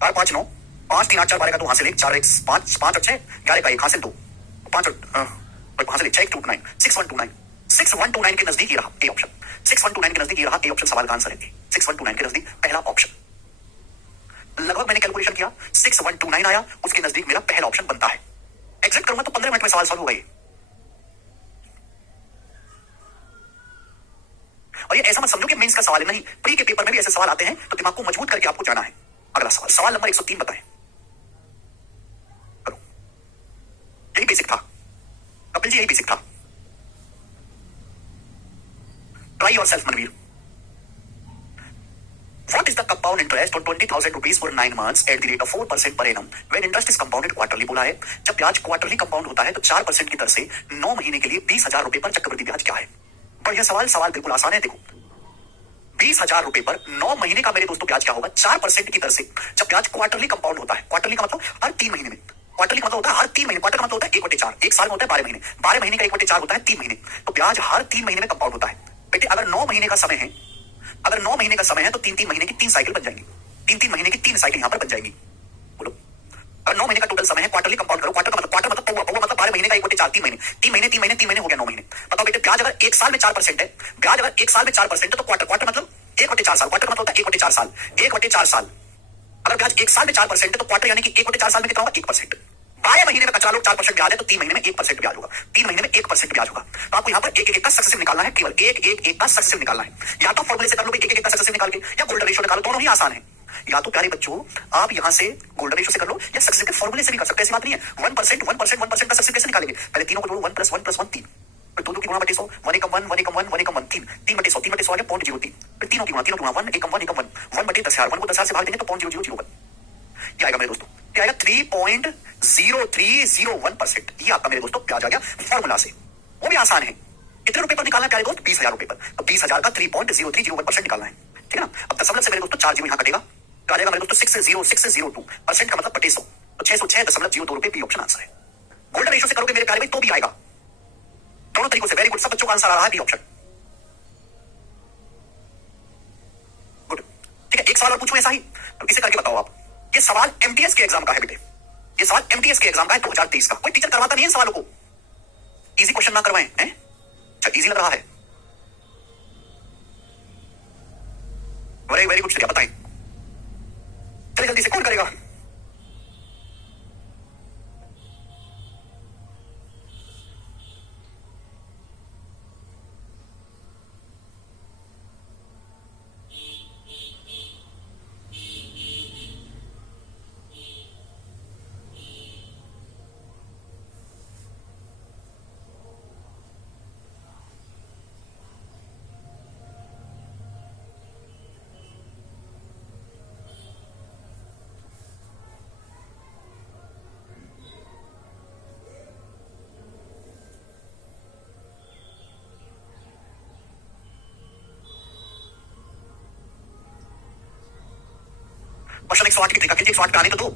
4 5 9, 5 3 8 4 12 का 2 यहाँ से ले, 4 1 5 5 और 6 11 का 1 यहाँ से 2, 5 और यहाँ से ले 6 1 2 9, 6129। 6129 के नजदीक ये रहा ए ऑप्शन। 6129 के नजदीक ये रहा ए ऑप्शन, सवाल का आंसर है 6129 के नजदीक पहला ऑप्शन। लगभग मैंने कैलकुलेशन किया, 6129 आया, उसके नजदीक मेरा पहला ऑप्शन बनता है। एग्जिट करूंगा तो 15 मिनट में सवाल सॉल्व होगा ये। और ये ऐसा मत समझो कि मेंस का सवाल है, नहीं, प्री के पेपर में भी ऐसे सवाल आते हैं, तो दिमाग को मजबूत करके आपको जाना है। अगला सवाल, सवाल नंबर 103 बताएं। करो, यही बेसिक था कपिल जी, यही बेसिक था। Try yourself Manveer. What is the compound interest on 20,000 rupees for 9 months at the rate of 4% per annum when interest is compounded quarterly? बोला है जब ब्याज क्वार्टरली कंपाउंड होता है तो 4% की दर से 9 महीने के लिए 20,000 रुपए पर चक्रवृद्धि ब्याज क्या है? बढ़िया सवाल, सवाल बिल्कुल आसान है। देखो 20,000 रुपए पर 9 महीने का मेरे दोस्तों ब्याज क्या होगा? 4% की दर से जब ब्याज क्वार्टरली कंपाउंड होता है, क्वार्टरली का मतलब हर 3 महीने में, क्वार्टरली का मतलब होता है हर 3 महीने, क्वार्टर का मतलब होता है 1/4, एक साल में होता है 12 महीने, 12 महीने का 1/4 होता है 3 महीने, तो ब्याज हर 3 महीने में कंपाउंड होता है। बेटे अगर 9 महीने का समय है, अगर 9 महीने का समय है तो 3-3 महीने की 3 साइकिल बन जाएंगी, 3-3 महीने की 3 साइकिल यहां पर बन जाएगी। बोलो, अगर 9 महीने का टोटल समय है, क्वार्टरली कंपाउंड करो, क्वार्टर मतलब पौवा, पौवा मतलब 12 महीने का 1/4, 3 महीने, 3 महीने 3 महीने 3 महीने हो गया 9 महीने। बताओ बेटे, ब्याज अगर 1 साल में 4% है, ब्याज अगर 1 साल में 4% है तो क्वार्टर मतलब 1/4 साल, क्वार्टर मतलब होता है 1/4 साल, 1/4 साल। अगर ब्याज 1 साल में 4% है तो क्वार्टर यानी कि 1/4 साल में कितना होगा? 1%। 12 महीने में कचरा लो 4% ब्याज है तो 3 महीने में 1% ब्याज होगा, 3 महीने में 1% ब्याज होगा। तो आपको यहाँ पर एक एक का सक्सेसिव निकालना है, केवल एक का सक्सेसिव निकालना है। या तो फॉर्मूले से कर लो एक का सक्सेसिव निकाल के, या गोल्डन रेशियो निकालो, दोनों ही आसान है। या तो प्यारे बच्चों आप यहाँ से गोल्डन रेशियो से कर लो या सक्सेसिव के फॉर्मूले से भी कर सकते हैं, ऐसी बात नहीं है। 1% का सक्सेसिव कैसे निकालेंगे? पहले तीनों को जोड़ो, 1 + 1 + 1 3, फिर 2 की गुणा बटे 100, 1 × 1 1 × 1 1 × 1 3, 3/100 3/100 आ गया 0.03, फिर तीनों की गुणा 1 × 1 1 × 1 1/10,000, 1 को 10,000 से भाग देंगे तो 0.0001 ये आएगा मेरे दोस्तों, ये आएगा 3.0301%। ये आपका मेरे दोस्तों ब्याज आ गया फॉर्मूला से, वो भी आसान है। कितने रुपए पर निकालना है प्यारे दोस्त? 20,000 रुपए पर। तो 20,000 का 3.0301% निकालना है, ठीक है ना। अब दशमलव से मेरे दोस्तों 4 जीरो यहाँ कटेगा, तो आ जाएगा मेरे दोस्तों 60602%, का मतलब बटे 100, तो 606.02 रुपए बी ऑप्शन आंसर है। गोल्डन रेशियो से करोगे मेरे प्यारे भाई तो भी आएगा, दोनों तरीकों से। वेरी गुड, सब बच्चों का आंसर आ रहा है बी ऑप्शन। गुड, ठीक है। एक सवाल और पूछूं ऐसा ही, तो इसे करके बताओ आप। ये सवाल एमटीएस के एग्जाम का है बेटे, ये सवाल एमटीएस के एग्जाम का है 2023 का। कोई टीचर करवाता नहीं है इन सवालों को, इजी क्वेश्चन ना करवाएं हैं। अच्छा इजी लग रहा है, वेरी वेरी गुड, बताएं चलिए जल्दी से, कौन करेगा? क्वेश्चन 108 की ट्रिक, 108 आने तो दो।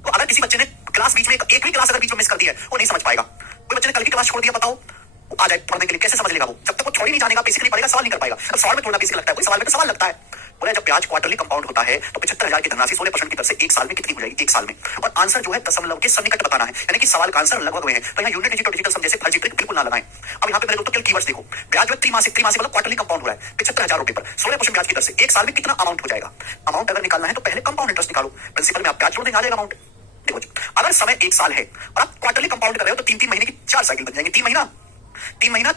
तो अगर किसी बच्चे ने क्लास बीच में एक भी क्लास अगर बीच में मिस कर दी है, वो नहीं समझ पाएगा। कोई बच्चे ने कल की क्लास छोड़ दिया, बताओ वो आ जाए पढ़ने के लिए, कैसे समझ लेगा वो? जब तक वो छोड़ ही नहीं जानेगा, बेसिक नहीं पड़ेगा, सवाल नहीं कर पाएगा। अब सवाल में थोड़ा बेसिक लगता है, कोई सवाल में तो सवाल लगता है। बोले जब ब्याज क्वार्टरली कंपाउंड होता है तो 75,000 की धनराशि 16% की दर से 1 साल में कितनी हो जाएगी? 1 साल में। और आंसर जो है दशमलव के सन्निकट बताना है, यानी कि सवाल का आंसर लगभग में है। तो यहाँ यूनिट डिजिट और डिजिटल सम जैसे फर्जी ट्रिक बिल्कुल ना लगाएं। अब यहाँ पे मेरे दोस्तों कीवर्ड्स देखो, ब्याज जो त्रिमासिक मतलब क्वार्टरली कंपाउंड हो रहा है 75,000 रुपए पर 16% ब्याज की दर से 1 साल में कितना अमाउंट हो जाएगा? अमाउंट अगर निकालना है तो पहले कंपाउंड इंटरेस्ट निकालो, प्रिंसिपल में आप ब्याज जोड़ देंगे, आ जाएगा अमाउंट। देखो अगर समय 1 साल है और आप क्वार्टरली कंपाउंड कर रहे हो तो 3-3 महीने की 4 साइकिल बन जाएंगे, 3 महीना 3 महीना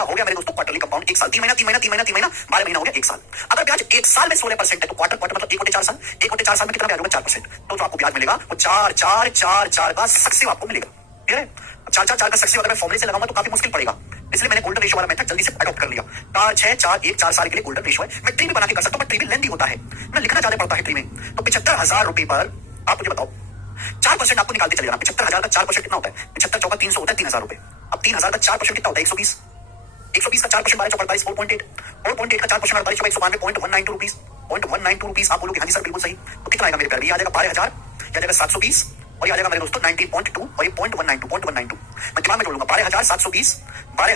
हो गया मेरे दोस्तों, क्वार्टरली कंपाउंड 1 साल, 3 महीना 12 महीना हो गया 1 साल। अगर ब्याज 1 साल में 16% है तो क्वार्टर मतलब 1/4 साल, 1/4 साल में कितना ब्याज होगा? 4%। तो आपको ब्याज मिलेगा वो 4 का सक्सेसिव आपको मिलेगा। ठीक है, 4 का सक्सेसिव अगर मैं फॉर्मूले से लगाऊंगा तो काफी मुश्किल पड़ेगा, इसलिए मैंने गोल्डन रेशियो वाला मेथड जल्दी से अडॉप्ट कर लिया। 4 साल के लिए गोल्डन रेशियो है। मैं ट्री भी बना के कर सकता हूं, ट्री भी लेंथी होता है, मैं लिखना ज्यादा पड़ता है ट्री में। तो 75,000 रुपए पर आप मुझे बताओ 4% आपको निकालते चले जाना। 75,000 का 4% कितना होता है? 75 चौका 300 होता है, 3,000 रुपए। अब 3,000 का 4% कितना होता है? 120। 120 का 4% 12 चौका 48, 4.8 का 4% 48 चौका 192, 0.192 रुपीज, 0.192 रुपीज। आप बोलोगे हाँ जी सर बिल्कुल सही, तो कितना आएगा मेरे प्यारे? ये आ जाएगा 12,000, ये आ जाएगा 720 और ये आ जाएगा मेरे दोस्तों 19.2 और ये 0.192। मैं दिमाग में जोड़ लूंगा 12,720 और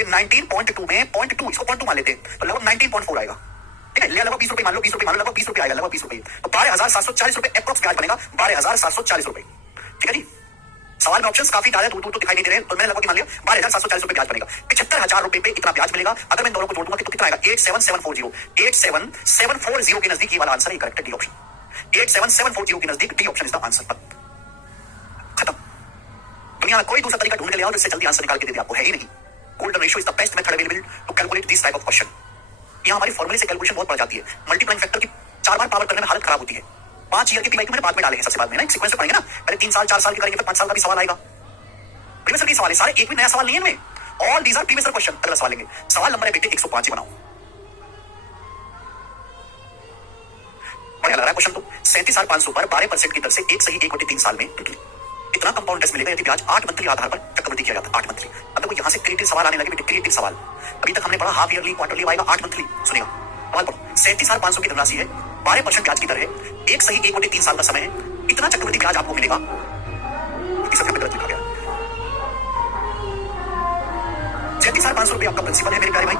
ये 19.2 में 0.2, इसको 0.2 मान लेते हैं तो लगभग 19.4 आएगा। ठीक है, लगभग 20 रुपए मान लो, 20 रुपए मान लो, लगभग 20 रुपए आएगा, लगभग 20 रुपए। तो 12,740 रुपए अप्रोक्स ब्याज बनेगा, 12,740 रुपए। ठीक है जी, सवाल में ऑप्शंस काफी ज्यादा दूर तो दिखाई नहीं दे रहे, तो मैंने लगभग मान लिया 12,740 रुपए ब्याज बनेगा। 75,000 रुपए पे इतना ब्याज मिलेगा। अगर मैं दोनों को जोड़ दूंगा तो कितना आएगा? 87740 के नजदीक ये वाला आंसर है, करेक्ट है डी ऑप्शन। 87740 के नजदीक D option is the answer. खत्म। दुनिया में कोई दूसरा तरीका ढूंढ के ले आओ जिससे जल्दी आंसर निकाल के दे दे, आपको है ही नहीं। Golden ratio is the best method available to calculate this type of question. यहाँ हमारी फॉर्मूले से कैलकुलेशन बहुत पड़ जाती है। मल्टीप्लाइंग फैक्टर की 4 बार पावर करने में हालत खराब होती है। 5 ईयर की पीवाई को मैंने बाद में डाले हैं, सबसे बाद में ना एक सीक्वेंस में पढ़ेंगे ना, पहले 3 साल 4 साल की करेंगे, फिर 5 साल का भी सवाल आएगा। प्रीवियस के सवाल है सारे, एक भी नया सवाल नहीं है इनमें, all these our previous question. अगला सवाल लेंगे, सवाल नंबर है बेटे 105 बनाओ। बढ़िया लग रहा है क्वेश्चन तो। 37,500 पर 12% की दर से 1 सही 1/3 साल में इतना कंपाउंड इंटरेस्ट मिलेगा यदि ब्याज 8 मंथली आधार पर चक्रवृद्धि किया जाता है। 8 मंथली। अब देखो यहाँ से क्रिएटिव सवाल आने लगे बेटे, क्रिएटिव सवाल। अभी तक हमने पढ़ा हाफ ईयरली, क्वार्टरली, आएगा 8 मंथली। सुनिएगा सवाल पढ़ो। 37,500 की धनराशि है, 12% ब्याज की दर है, 1 सही 1/3 साल का समय है, इतना चक्रवृद्धि ब्याज आपको मिलेगा। 37,500 रुपए आपका प्रिंसिपल है मेरे प्यारे भाई।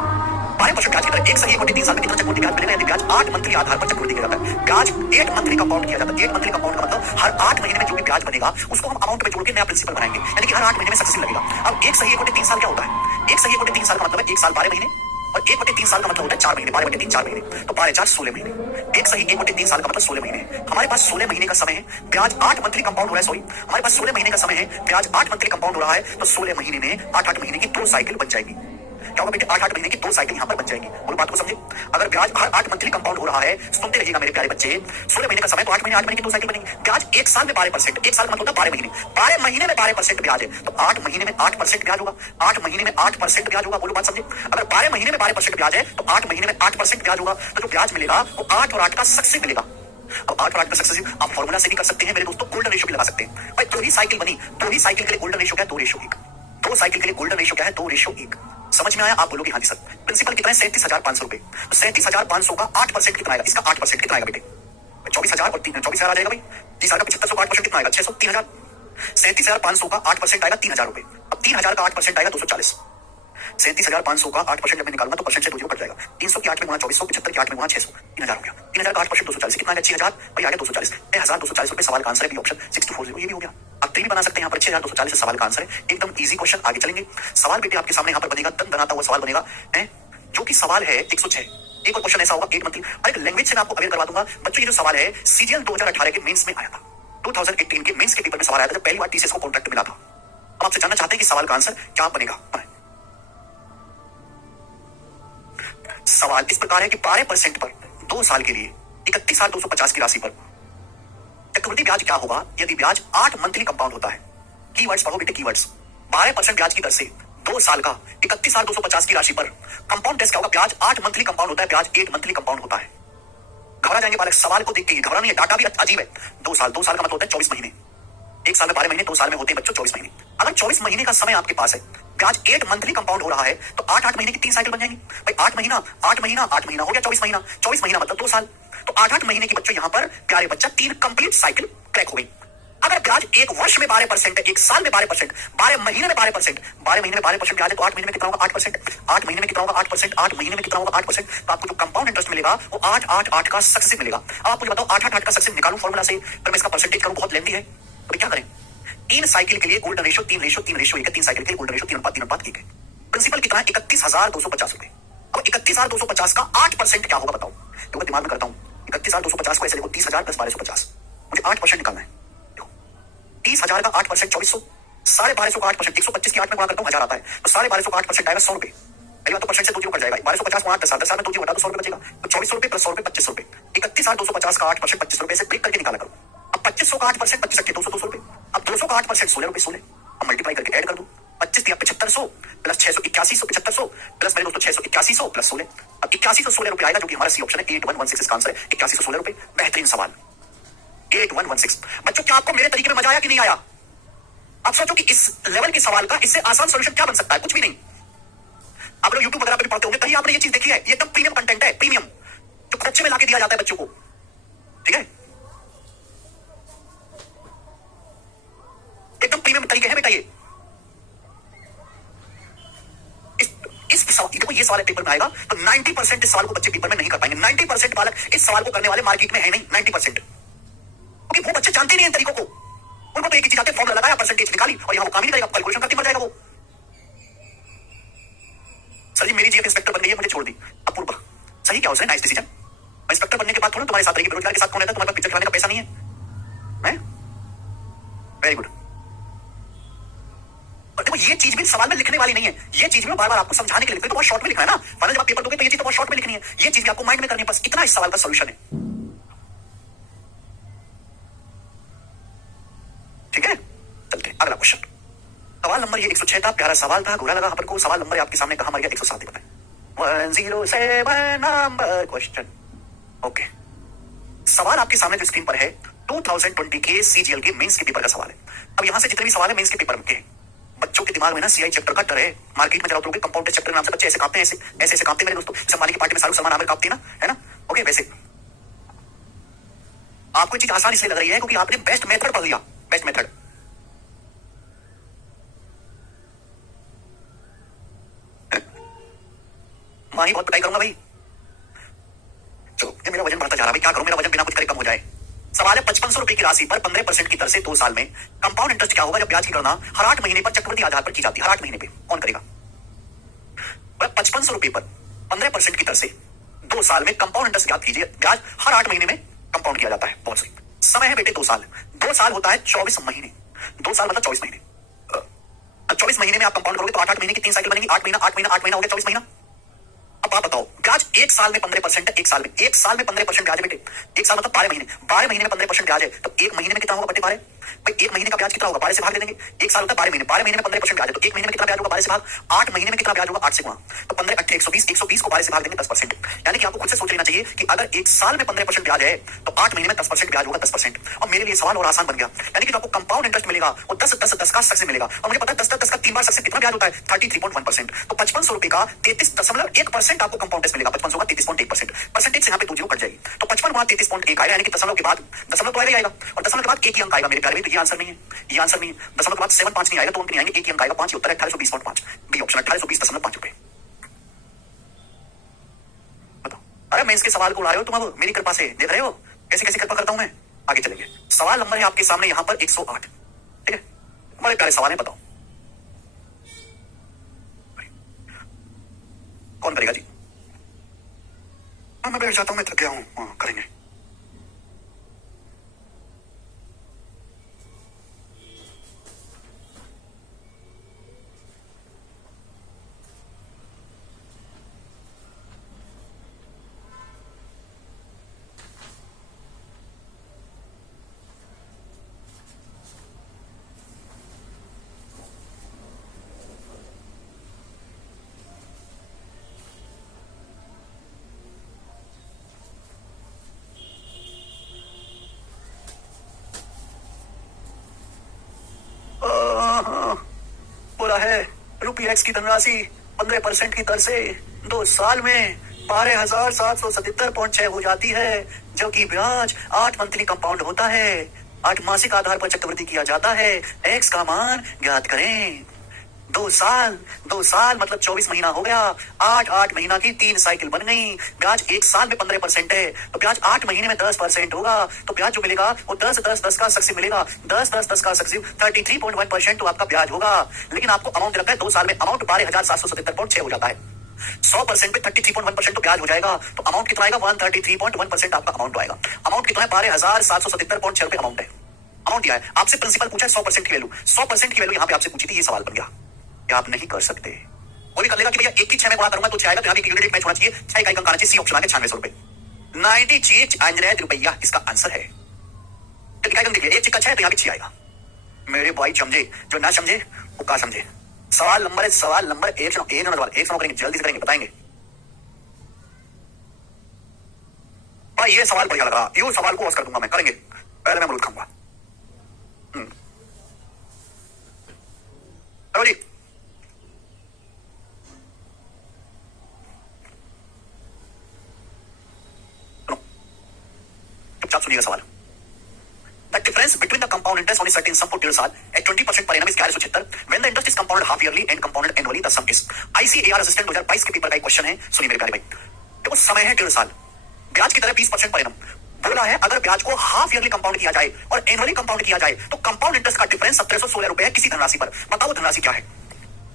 12% ब्याज की दर 1 सही 1/3 साल में कितना चक्रवृद्धि ब्याज मिलेगा यदि ब्याज 8 मंथली आधार पर चक्रवृद्धि किया जाता है। ब्याज 8 मंथली कंपाउंड किया जाता है। 8 मंथली कंपाउंड का मतलब हर 8 महीने में जो भी ब्याज बनेगा उसको हम अमाउंट में जोड़ के नया प्रिंसिपल बनाएंगे, यानी कि हर 8 महीने में सक्सेसिव लगेगा। अब 1 सही 1/3 साल क्या होता है? 1 सही 1/3 साल का मतलब है 1 साल 12 महीने और 1/3 साल का मतलब होता है 4 महीने। 12/3 4 महीने, तो 12 4 16 महीने। 1 सही 1/3 साल का मतलब 16 महीने। हमारे पास 16 महीने का समय है, ब्याज 8 मंथली कंपाउंड हो रहा है। सॉरी, हमारे पास 16 महीने का समय है, ब्याज 8 मंथली कंपाउंड हो रहा है, तो 16 महीने में 8 महीने की 2 साइकिल बन जाएगी। क्या होगा बेटे? 8 महीने की 2 साइकिल यहाँ पर बन जाएगी। बोलो बात को समझे। अगर ब्याज हर 8 मंथली कंपाउंड हो रहा है, सुनते रहिएगा मेरे प्यारे बच्चे, 16 महीने का समय तो 8 महीने की 2 साइकिल बनेगी। ब्याज 1 साल में 12%, 1 साल का मतलब होता है 12 महीने, 12 महीने में 12% ब्याज है, तो 8 महीने में 8% ब्याज होगा। 8 महीने में 8% ब्याज होगा। बोलो बात समझे। अगर 12 महीने में 12% ब्याज है तो 8 महीने में 8% ब्याज होगा, तो जो ब्याज मिलेगा वो 8 और 8 का सक्सेसिव मिलेगा। अब 8 और 8 का सक्सेसिव आप फॉर्मूला से भी कर सकते हैं मेरे दोस्तों, गोल्डन रेशियो भी लगा सकते हैं भाई। 2 ही साइकिल बनी, 2 ही साइकिल के लिए गोल्डन रेशियो क्या है? 2:1। 2 साइकिल के लिए गोल्डन रेशियो क्या है? 2:1। समझ में आया? आप बोलोगे हाँ जी सर। प्रिंसिपल कितना है? 37,500 रुपए। 37,500 का 8% कितना आएगा? इसका 8% कितना आएगा बेटे? 24,000 और 24,000 आ जाएगा भाई। 30,000 का 75 का 8% कितना आएगा? 600, 3,000। 37,500 का 8% आएगा 3,000 रुपए। अब 3,000 का 8% आएगा 240। 37,500 का 8% जब मैं निकालूंगा तो परसेंट से 2 कट जाएगा। 300 की 8 में गुणा 2400, 75 की 8 में गुणा 600, 3,000 हो गया। 3,000 का 8% 240 कितना आएगा? 6,000 भाई, आ गया 240। 6,240 रुपए सवाल का आंसर है, बी ऑप्शन 6240। ये भी हो गया। आप ट्री भी बना सकते हैं यहाँ पर। 6,240 सवाल का आंसर है, एकदम इजी क्वेश्चन। आगे चलेंगे। सवाल बेटे आपके सामने यहाँ पर बनेगा, दन बनाता हुआ सवाल बनेगा है, जो कि सवाल है 106। एक और क्वेश्चन ऐसा होगा 8 मंथली। और एक लैंग्वेज से मैं आपको अवेयर करवा दूंगा बच्चों। ये जो सवाल है सीजीएल 2018 के मेंस में आया था, 2018 के मेंस के पेपर में सवाल आया था, जब पहली बार टीसीएस को कॉन्ट्रैक्ट मिला था। हम आपसे जानना चाहते हैं कि सवाल का आंसर क्या बनेगा। सवाल इस प्रकार है कि 12% पर 2 साल के लिए 31,250 की राशि पर चक्रवृद्धि ब्याज क्या होगा यदि ब्याज 8 मंथली कंपाउंड होता है। कीवर्ड्स पढ़ो बेटे, कीवर्ड्स। 12% ब्याज की दर से 2 साल का 31,250 की राशि पर कंपाउंड टेस्ट क्या होगा? ब्याज 8 मंथली कंपाउंड होता है, ब्याज 8 मंथली कंपाउंड होता है। घबरा जाएंगे बालक सवाल को देख के, घबरा नहीं है, डाटा भी अजीब है। 2 साल, 2 साल का मतलब होता है 24 महीने। 1 साल में 12 महीने, 2 साल में होते हैं बच्चों 24 महीने। अगर 24 महीने का समय आपके पास है, ब्याज 8 मंथली कंपाउंड हो रहा है, तो 8 महीने की 3 साइकिल बन जाएंगी भाई। 8 महीना हो गया 24 महीना, 24 महीना मतलब 2 साल, तो 8 महीने की बच्चों यहाँ पर प्यारे बच्चा 3 कंप्लीट साइकिल क्रैक हो गई। अगर ब्याज 1 वर्ष में 12% है, 1 साल में 12%, 12 महीने में 12%, 12 महीने में 12% ब्याज है, तो 8 महीने में कितना होगा? 8%। 8 महीने में कितना होगा? 8%। 8 महीने में कितना होगा? 8%। तो आपको जो कंपाउंड इंटरेस्ट मिलेगा वो 8 8 8 का सक्सेसिव मिलेगा। अब आप मुझे बताओ 8 8 8 का सक्सेसिव निकालूं फॉर्मूला से, पर मैं इसका परसेंटेज करूं, बहुत लेंथी है, तो क्या करें? 3 साइकिल के लिए गोल्डन रेशियो 3:1 है। 3 साइकिल के लिए गोल्डन रेशियो 3:1 है। प्रिंसिपल कितना है? 31,250 रुपए। अब 31,250 का 8% क्या होगा बताओ? तो मैं दिमाग में करता हूं, 31,250 को ऐसे देखो, 30,000 + 1250, मुझे 8% निकालना है। 30,000 का 8% 2400, 1250 को 8%, 125 की 8 में गुणा करता हूँ 1000 आता है, तो 1250 को 8% आएगा 100 रुपए। पहली बात तो परसेंट से 2 जीरो कट जाएगा, 1250 को 8 10 में 2 जीरो हटा तो 100 रुपए बचेगा, तो 2400 रुपए प्लस 100 रुपए 2500 रुपए, 31,250 का 8% 25 रुपए से ब्रेक करके निकाला करो। अब 2500 का 8% 25 200 200 रुपए, अब 200 का 8% 16 रुपए 16, अब मल्टीप्लाई करके ऐड कर दो, 25 दिया 7500 प्लस 681 7500 प्लस मेरे दोस्तों 681 प्लस 16, अब 8116 रुपए आएगा, जो कि हमारा सी ऑप्शन है 8116 इसका आंसर है 8116 रुपए। बेहतरीन सवाल 8116। बच्चों क्या आपको मेरे तरीके में मजा आया कि नहीं आया? आप सोचो कि इस लेवल के सवाल का इससे आसान सॉल्यूशन क्या बन सकता है? कुछ भी नहीं। आप लोग यूट्यूब वगैरह पे भी पढ़ते होंगे, कहीं आपने ये चीज देखी है? ये एकदम प्रीमियम कंटेंट है, प्रीमियम, जो कच्चे में लाके दिया जाता है बच्चों को, ठीक है? एकदम प्रीमियम तरीके है बेटा ये। देखो ये सवाल पेपर में आएगा तो 90% इस सवाल को बच्चे पेपर में नहीं कर पाएंगे। 90% बालक इस सवाल को करने वाले मार्केट में है नहीं, 90%, क्योंकि वो बच्चे जानते नहीं इन तरीकों को। उनको तो एक ही चीज आती है, फॉर्मूला लगाया, परसेंटेज निकाली और यहाँ वो काम ही नहीं करेगा, कैलकुलेशन करके मर जाएगा वो। सर जी मेरी जीएफ इंस्पेक्टर बन गई है, मुझे छोड़ दी। अपूर्व सही क्या उसने, नाइस डिसीजन। इंस्पेक्टर बनने के बाद थोड़ा तुम्हारे साथ रहेगी, बेरोजगार के साथ कौन रहता है? तुम्हारे पास पिक्चर खिलाने का पैसा नहीं है? Very good. देखो ये चीज भी सवाल में लिखने वाली नहीं है, ये चीज में बार बार आपको समझाने के लिए, तो बहुत शॉर्ट में लिखना है ना। फाइनल जब आप पेपर दोगे तो ये चीज तो बहुत शॉर्ट में लिखनी है, ये चीज भी आपको माइंड में करनी है, बस इतना इस सवाल का सॉल्यूशन है, ठीक है? चलते हैं अगला क्वेश्चन। सवाल नंबर ये 106 था, प्यारा सवाल था, गोरा लगा हमर को। सवाल नंबर आपके सामने कहा मर गया 107 बताएं। 107 नंबर क्वेश्चन। ओके, सवाल आपके सामने जो स्क्रीन पर है 2020 के सीजीएल के मेंस के पेपर का सवाल है। अब यहां से जितने भी सवाल है मेंस के पेपर के, बच्चों के दिमाग में ना सीआई चैप्टर का डर है। मार्केट में जरा उतरोगे कंपाउंड टेस्ट चैप्टर के नाम से बच्चे ऐसे कांपते हैं, ऐसे ऐसे कांपते हैं मेरे दोस्तों, जैसे अंबानी की पार्टी में शाहरुख सलमान आमिर कांपती है ना, है ना? ओके, वैसे आपको चीज आसान इसलिए लग रही है क्योंकि आपने बेस्ट मेथड पढ़ लिया, बेस्ट मेथड। मां ही बहुत पिटाई करूंगा भाई। चलो ये मेरा वजन बढ़ता जा रहा है भाई, क्या करूं? मेरा वजन बिना कुछ करे कम हो जाए। सवाल है 5500 रुपए की राशि पर 15% की दर से 2 साल में कंपाउंड इंटरेस्ट क्या होगा जब ब्याज की गणना हर 8 महीने पर चक्रवृद्धि आधार पर की जाती है? हर 8 महीने पे कौन करेगा? 5500 रुपए पर 15% की दर से 2 साल में कंपाउंड इंटरेस्ट ज्ञात कीजिए, ब्याज हर 8 महीने में कंपाउंड किया जाता है। बहुत सही। समय है बेटे 2 साल, 2 साल होता है 24 महीने, 2 साल मतलब 24 महीने। 24 महीने में आप कंपाउंड करोगे तो 8 महीने की 3 साइकिल बनेगी, 8 महीना 8 महीना 8 महीना हो गया 24 महीना। अब आप बताओ, ब्याज 1 साल में 15% है, 1 साल में 15% ब्याज है बेटे। 1 साल मतलब 12 महीने, 12 महीने में 15% ब्याज है, तो 1 महीने में कितना होगा बटे 12? भाई 1 महीने का ब्याज कितना होगा? 12 से भाग दे देंगे। 1 साल होता है 12 महीने, 12 महीने में 15% ब्याज है, तो 1 महीने में कितना ब्याज होगा? 12 से भाग। 8 महीने में कितना ब्याज होगा? 8 से गुणा, तो 15 8 120, 120 को 12 से भाग देंगे 10%। यानी कि आपको खुद से सोच लेना चाहिए कि अगर 1 साल में 15% ब्याज है तो 8 महीने में 10% ब्याज होगा, 10%। और मेरे लिए सवाल और आसान बन गया, यानी कि आपको कंपाउंड इंटरेस्ट मिलेगा वो 10 10 10 का सक्सेस मिलेगा, और मुझे पता है 10 10 का 3 बार सक्सेस कितना ब्याज होता है? 33.1%। तो 5500 रुपए का 33.1% आपको कंपाउंड इंटरेस्ट मिलेगा। 5500 का 33.1%, परसेंटेज से यहाँ पे 2 जीरो कट जाएगी, तो 55 गुणा 33.1 आएगा, यानी कि दशमलव के बाद दशमलव तो आएगा, और दशमलव के बाद एक ही अंक आएगा मेरे प्यारे। तो ये आंसर नहीं है, ये आंसर नहीं है। दशमलव के बाद 7 5 नहीं आएगा, 2 अंक नहीं आएंगे, एक ही अंक आएगा 5। उत्तर 1820.5, बी ऑप्शन 1820.5 रुपए। बताओ, अरे मैं इसके सवाल को उड़ा रहे हो तुम, अब मेरी कृपा से देख रहे हो कैसे कैसे कृपा करता हूं मैं। आगे चलेंगे, सवाल नंबर है आपके सामने यहां पर 108, ठीक है? बड़े प्यारे सवाल है, बताओ कौन करेगा जी? मैं बैठ जाता हूं, मैं थक गया हूं, करेंगे। बोला है ₹X की धनराशि 15% की दर से 2 साल में 12,777.6 हो जाती है, जबकि ब्याज 8 मंथली कंपाउंड होता है, 8 मासिक आधार पर चक्रवृद्धि किया जाता है। एक्स का मान ज्ञात करें। 2 साल मतलब 24 महीना हो गया, 8 महीना की 3 साइकिल बन गई। ब्याज 1 साल में 15% है, तो ब्याज 8 महीने में 10% होगा, तो ब्याज जो मिलेगा वो 10 का सक्सेस मिलेगा, 10 का सक्सेस 33.1% तो आपका ब्याज होगा। लेकिन आपको अमाउंट लगता है 2 साल में, अमाउंट 12,777.6 हो जाता है। 100% पे 33.1% तो ब्याज हो जाएगा, तो अमाउंट कितना आएगा? 133.1% आपका अमाउंट आएगा। अमाउंट कितना है? 12,777.6 रुपए अमाउंट है। अमाउंट दिया है, आपसे प्रिंसिपल पूछा है 100% की वैल्यू, 100% की वैल्यू यहाँ पे आपसे पूछी थी, ये सवाल बन गया। क्या आप नहीं कर सकते? कोई भी कर लेगा कि भैया 1 की 6 में गुणा करूंगा तो 6 आएगा, तो यहाँ पे यूनिट एक मैच होना चाहिए, 6 इकाई का आना चाहिए, सी ऑप्शन आ गया 9600 रुपए, 98 रुपया इसका आंसर है। इकाई देखिए 1 सिक्का 6 तो यहाँ पे 6 आएगा। मेरे भाई समझे, जो ना समझे वो क्या समझे। सवाल नंबर 1 करेंगे, जल्दी से करेंगे, बताएंगे। भाई ये सवाल बढ़िया लग रहा, ये सवाल को कर दूंगा मैं, करेंगे। पहले मैं अमरूद खाऊंगा। चलो जी, चुपचाप सुनिएगा सवाल। The difference between the compound interest on a certain sum for 12 साल at 20% per annum is 1176. When the interest is compounded half yearly and compounded annually, the sum is। ICAR assistant 2022 के पेपर का एक question है, सुनिए मेरे प्यारे भाई। देखो समय है 1.5 साल, ब्याज की तरह 20% पर एनम बोला है। अगर ब्याज को हाफ ईयरली कंपाउंड किया जाए और एनुअली कंपाउंड किया जाए तो कंपाउंड इंटरेस्ट का डिफरेंस 1716 रुपए है किसी धनराशि पर। बताओ धनराशि क्या है?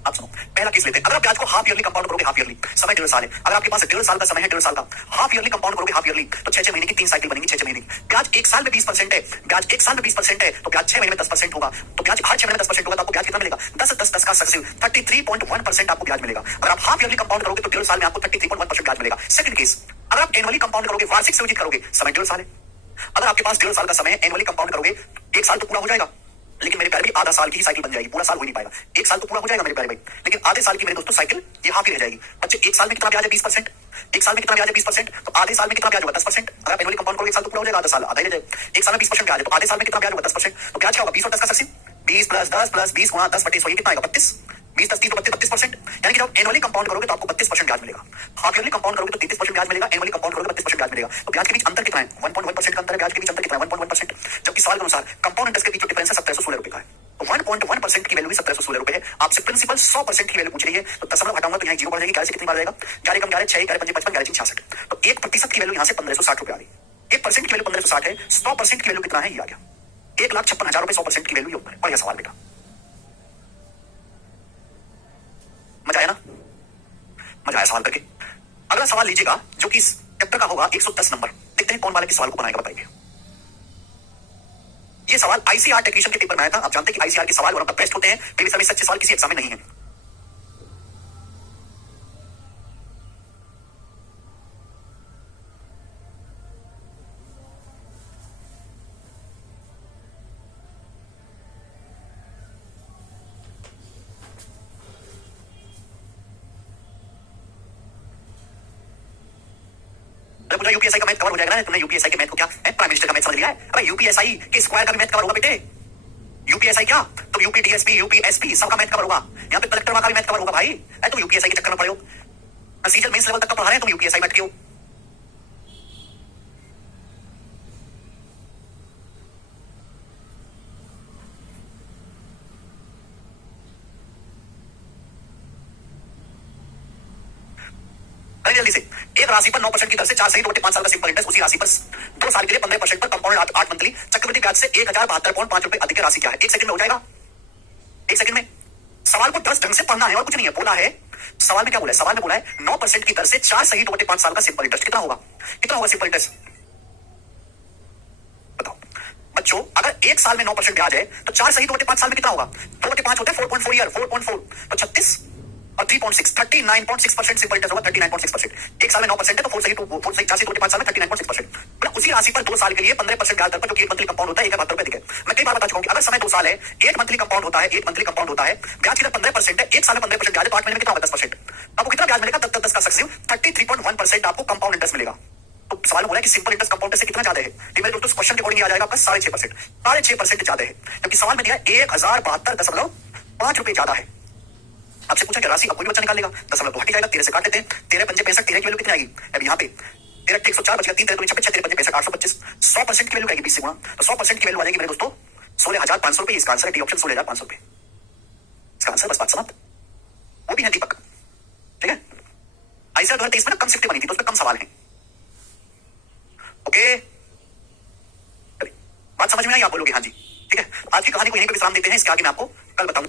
आप सुनो, पहला केस लेते हैं। अगर आप ब्याज को हाफ ईयरली कंपाउंड करोगे, हाफ ईयरली समय 1.5 साल है, अगर आपके पास 1.5 साल का समय है, 1.5 साल का हाफ ईयरली कंपाउंड करोगे, हाफ ईयरली तो 6 महीने की 3 साइकिल बनेगी, 6 महीने की। ब्याज 1 साल में 20% है, ब्याज 1 साल में 20% है तो ब्याज 6 महीने में 10% होगा, तो ब्याज हर 6 महीने में 10% होगा, तो आपको ब्याज कितना मिलेगा? 10 का सक्सेसिव 33.1% आपको ब्याज मिलेगा। अगर आप हाफ ईयरली कंपाउंड करोगे तो 1.5 साल में आपको 33.1% ब्याज मिलेगा। सेकंड केस, अगर आप एनुअली कंपाउंड करोगे, वार्षिक से विभाजित करोगे, समय 1.5 साल है, अगर आपके पास 1.5 साल का समय है, एनुअली कंपाउंड करोगे 1 साल तो पूरा हो जाएगा, लेकिन मेरे प्यारे भाई आधा साल की साइकिल बन जाएगी, पूरा साल हो नहीं पाएगा। 1 साल तो पूरा हो जाएगा मेरे प्यारे भाई, लेकिन आधे साल की मेरे दोस्तों साइकिल ये हाफ ही रह जाएगी। बच्चे 1 साल में कितना ब्याज है? 20%। 1 साल में कितना ब्याज है? 20%। तो आधे साल में कितना ब्याज होगा? 10%। अगर आप एनुअली कंपाउंड करोगे 1 साल तो पूरा हो जाएगा, आधा साल आधा ही रह जाएगा। 1 साल में 20% ब्याज है तो आधे साल में कितना ब्याज होगा? 10%। तो ब्याज क्या होगा? 20 और 10 का सक्सेसिव 20 प्लस 10 प्लस 20 गुणा 10 बटे 100 ये कितना आएगा? 32। 20 10 30 तो 32%। यानी कि जब एनुअली कंपाउंड करोगे तो आपको 32% ब्याज मिलेगा, हाफ ईयरली कंपाउंड करोगे तो 33% ब्याज मिलेगा, एनुअली कंपाउंड करोगे 32% ब्याज मिलेगा। तो ब्याज के बीच अंतर कितना है? 1.1% का अंतर है, ब्याज के बीच अंतर कितना है? 1.1%। जबकि सवाल के अनुसार कंपाउंड इंटरेस्ट के बीच जो डिफरेंस है 1716 रुपए का है, तो 1.1% की वैल्यू भी 1716 रुपए है। आपसे प्रिंसिपल 100% की वैल्यू पूछ रही है, तो दशमलव हटाऊंगा तो यहाँ 0 बढ़ जाएगी, 11 से कितनी बार जाएगा? 11 कम 11 6 11 5 55 11 66। तो 1% की वैल्यू यहाँ से 1560 रुपए आ गई। 1% की वैल्यू 1560 है, 100% की वैल्यू कितना है? ये आ गया 1,56,000 रुपए। 100% की वैल्यू बढ़िया सवाल बेटा, मजा आया ना? मजा आया सवाल करके। अगला सवाल लीजिएगा जो कि इस चैप्टर का होगा 110 नंबर। देखते हैं कौन वाले किस सवाल को बनाएगा, बताइए। ये सवाल आईसीआर टेक्नीशियन के पेपर में आया था। आप जानते हैं कि आईसीआर के सवाल वन ऑफ द बेस्ट होते हैं, लेकिन समय सच्चे सवाल किसी एग्जाम में नहीं है। पूरा यूपीएसआई का मैथ कवर हो जाएगा ना? तुमने यूपीएसआई के मैथ को क्या है? प्राइम मिनिस्टर का मैथ समझ लिया है? अरे यूपीएसआई के स्क्वायर का भी मैथ कवर होगा बेटे। यूपीएसआई क्या तो यूपीडीएसपी यूपीएसपी सबका मैथ कवर होगा। यहाँ पे कलेक्टर का भी मैथ कवर होगा भाई। तुम यूपीएसआई के चक्कर में पड़े हो, सीजन मेंस लेवल तक का पढ़ा रहे हैं, तुम यूपीएसआई बैठ के हो। जल्दी से, एक राशि पर 9% की दर से 4 सहित 5 साल का सिंपल इंटरेस्ट, उसी राशि पर 2 साल के लिए 15% पर कंपाउंड 8 मंथली चक्रवृद्धि ब्याज से 1072.5 रुपए अधिक राशि क्या है? 1 सेकंड में हो जाएगा, 1 सेकंड में। सवाल को 10 ढंग से पढ़ना है और कुछ नहीं है। बोला है सवाल में क्या बोला है? सवाल में बोला है 9% की दर से 4 सहित 5 साल का सिंपल इंटरेस्ट कितना होगा? कितना होगा सिंपल इंटरेस्ट? बताओ बच्चों, अगर 1 साल में 9% ब्याज है तो 4 सहित 5 साल में कितना होगा? 2/5 होता है 4.4 ईयर, 4.4 तो 36 और 3.6 39.6% सिंपल इंटरेस्ट होगा। 39.6%। 1 साल में 9% है तो 4 सहित 4 से 5 साल में 39.6%। उसी राशि पर 2 साल के लिए 15% ब्याज दर पर, जो कि 1 मंथली कंपाउंड होता है, 1 रुपए दिखे। मैं कई बार बता चुका हूं कि अगर समय 2 साल है, 1 मंथली कंपाउंड होता है, 1 मंथली कंपाउंड होता है, ब्याज की दर 15% है, 1 साल में 15% ब्याज है तो 8 महीने में कितना होगा? 10%। आपको कितना ब्याज मिलेगा? 10 का सक्सेसिव 33.1% आपको कंपाउंड इंटरेस्ट मिलेगा। तो सवाल बोला कि सिंपल इंटरेस्ट कंपाउंड से कितना ज्यादा है? मेरे दोस्तों क्वेश्चन के अकॉर्डिंग आ जाएगा आपका 6.5%, 6.5% ज्यादा है, जबकि सवाल में दिया 1072.5 रुपए ज्यादा है। आपसे पूछा कि राशि अब कोई भी बच्चा निकाल लेगा, 10 तो हट जाएगा, 13 से काट लेते हैं, 13 पंजे 65, 13 की वैल्यू कितनी आएगी? अब यहाँ पे 13 104 बचेगा, 3 13 26, 13 पंजे 65 825, 100% की वैल्यू आएगी 20 से गुणा, तो 100% की वैल्यू आ जाएगी मेरे दोस्तों 16,500 रुपए। इसका आंसर है डी ऑप्शन, 16,500 रुपए इसका आंसर। बस बात समाप्त। वो भी है दीपक, ठीक है। ऐसा 2023 में ना कम शिफ्टें बनी थी तो उसमें कम सवाल है। ओके, बात समझ में आई? आप बोलोगे हाँ जी, ठीक है। आज की कहानी को यहीं पे विश्राम देते हैं, इसके आगे मैं आपको कल बताऊं।